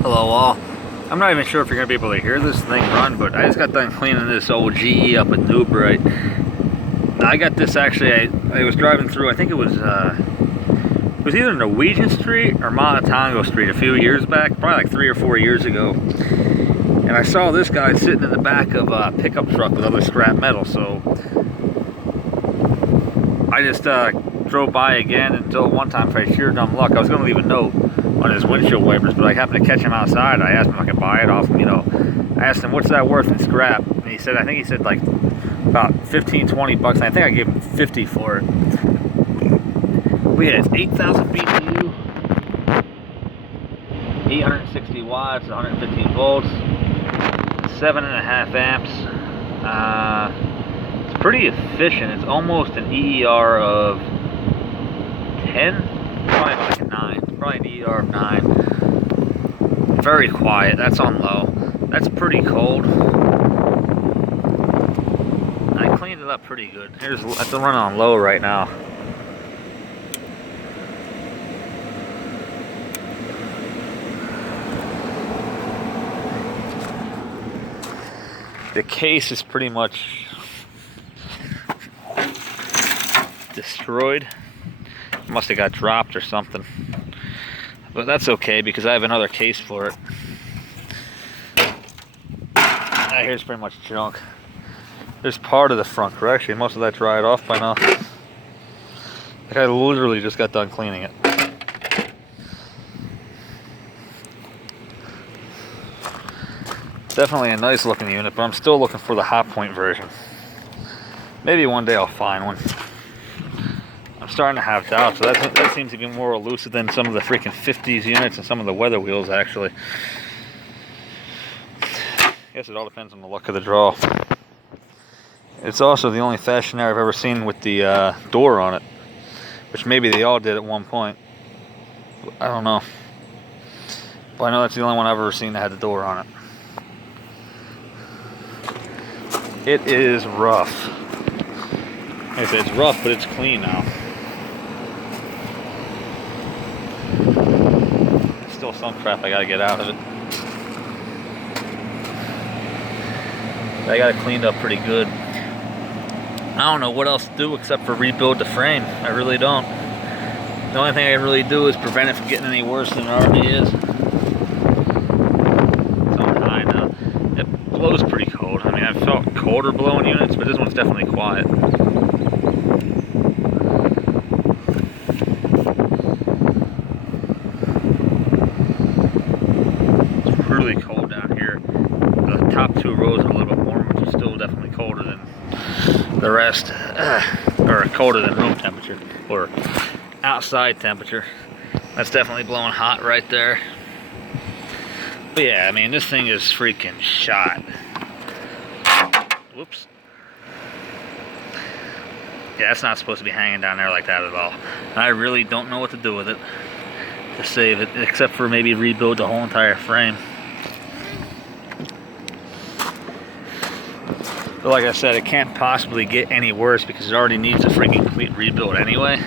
Hello all. I'm not even sure if you're going to be able to hear this thing run, but I just got done cleaning this old GE up at New Bright. I got this actually, I was driving through, I think it was either Norwegian Street or Monotongo Street a few years back, probably like 3 or 4 years ago. And I saw this guy sitting in the back of a pickup truck with other scrap metal, so I just drove by again until one time, for sheer dumb luck, I was going to leave a note on his windshield wipers, but I happened to catch him outside. I asked him if I could buy it off him, I asked him, what's that worth in scrap? And he said, I think he said like about 15-20 bucks, and I think I gave him 50 for it. We had 8,000 BTU, 860 watts, 115 volts, 7.5 amps. It's pretty efficient. It's almost an EER of 10, probably like a 9. Probably an EER of 9. Very quiet. That's on low. That's pretty cold. I cleaned it up pretty good. Here's that's running on low right now. The case is pretty much destroyed. Must have got dropped or something. But that's okay because I have another case for it. Here's pretty much junk. There's part of the front, correction. Most of that dried off by now. Like I literally just got done cleaning it. Definitely a nice looking unit, but I'm still looking for the hot point version. Maybe one day I'll find one. I'm starting to have doubts. So that seems to be more elusive than some of the freaking 50s units and some of the weather wheels, actually. I guess it all depends on the luck of the draw. It's also the only Fashionaire I've ever seen with the door on it, which maybe they all did at one point. I don't know. But I know that's the only one I've ever seen that had the door on it. It is rough. Like I said, it's rough, but it's clean now. There's still some crap I gotta get out of it. I got it cleaned up pretty good. I don't know what else to do except for rebuild the frame. I really don't. The only thing I can really do is prevent it from getting any worse than it already is. It's on high now. It blows pretty cold. I mean, I've felt colder blowing units, but this one's definitely quiet. It's really cold down here. The top 2 rows are a little bit warmer, but they're still definitely colder than the rest, or colder than room temperature, or outside temperature. That's definitely blowing hot right there. But yeah, I mean, this thing is freaking shot. Whoops. Yeah, it's not supposed to be hanging down there like that at all. And I really don't know what to do with it to save it, except for maybe rebuild the whole entire frame. But like I said, it can't possibly get any worse because it already needs a freaking complete rebuild anyway.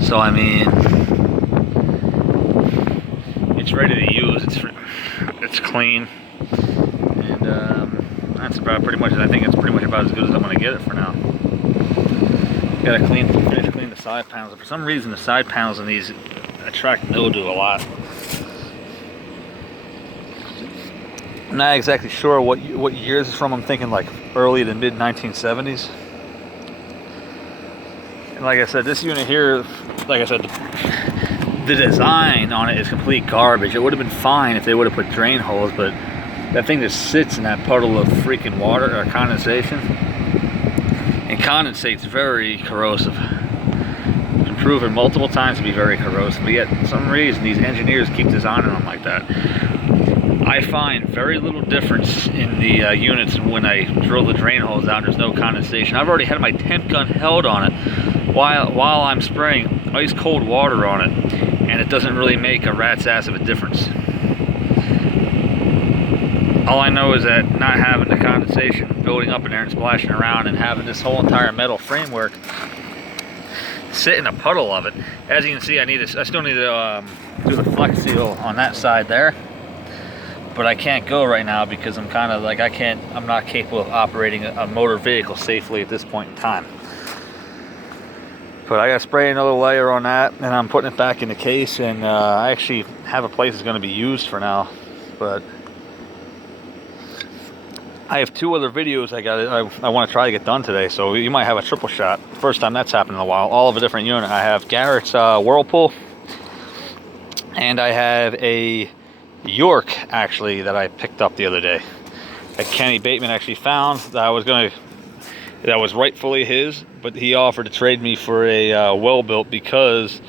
So I mean, it's ready to use. It's clean, and that's about pretty much. I think it's pretty much about as good as I'm gonna get it for now. Gotta finish clean the side panels. For some reason, the side panels in these attract mildew a lot. I'm not exactly sure what years it's from. I'm thinking like early to mid 1970s. And like I said, this unit here, like I said, the design on it is complete garbage. It would have been fine if they would have put drain holes, but that thing just sits in that puddle of freaking water or condensation. And condensate's very corrosive. It's been proven multiple times to be very corrosive, but yet for some reason these engineers keep designing them like that. I find very little difference in the units when I drill the drain holes out. There's no condensation. I've already had my temp gun held on it while I'm spraying ice cold water on it, and it doesn't really make a rat's ass of a difference. All I know is that not having the condensation building up in there and splashing around, and having this whole entire metal framework sit in a puddle of it. As you can see, I still need to do the flex seal on that side there. but I can't go right now because I'm kind of like, I'm not capable of operating a motor vehicle safely at this point in time. But I gotta spray another layer on that, and I'm putting it back in the case, and I actually have a place that's gonna be used for now. But I have 2 other videos I want to try to get done today, so you might have a triple shot. First time that's happened in a while. All of a different unit. I have Garrett's Whirlpool, and I have a York actually that I picked up the other day that Kenny Bateman actually found that was rightfully his, but he offered to trade me for a well-built, because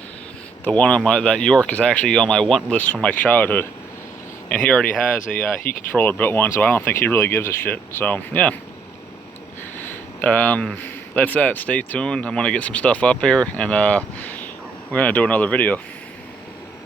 the one on that York is actually on my want list from my childhood, and he already has a heat controller built one, so I don't think he really gives a shit. So yeah, that's that. Stay tuned. I'm gonna get some stuff up here, and we're gonna do another video.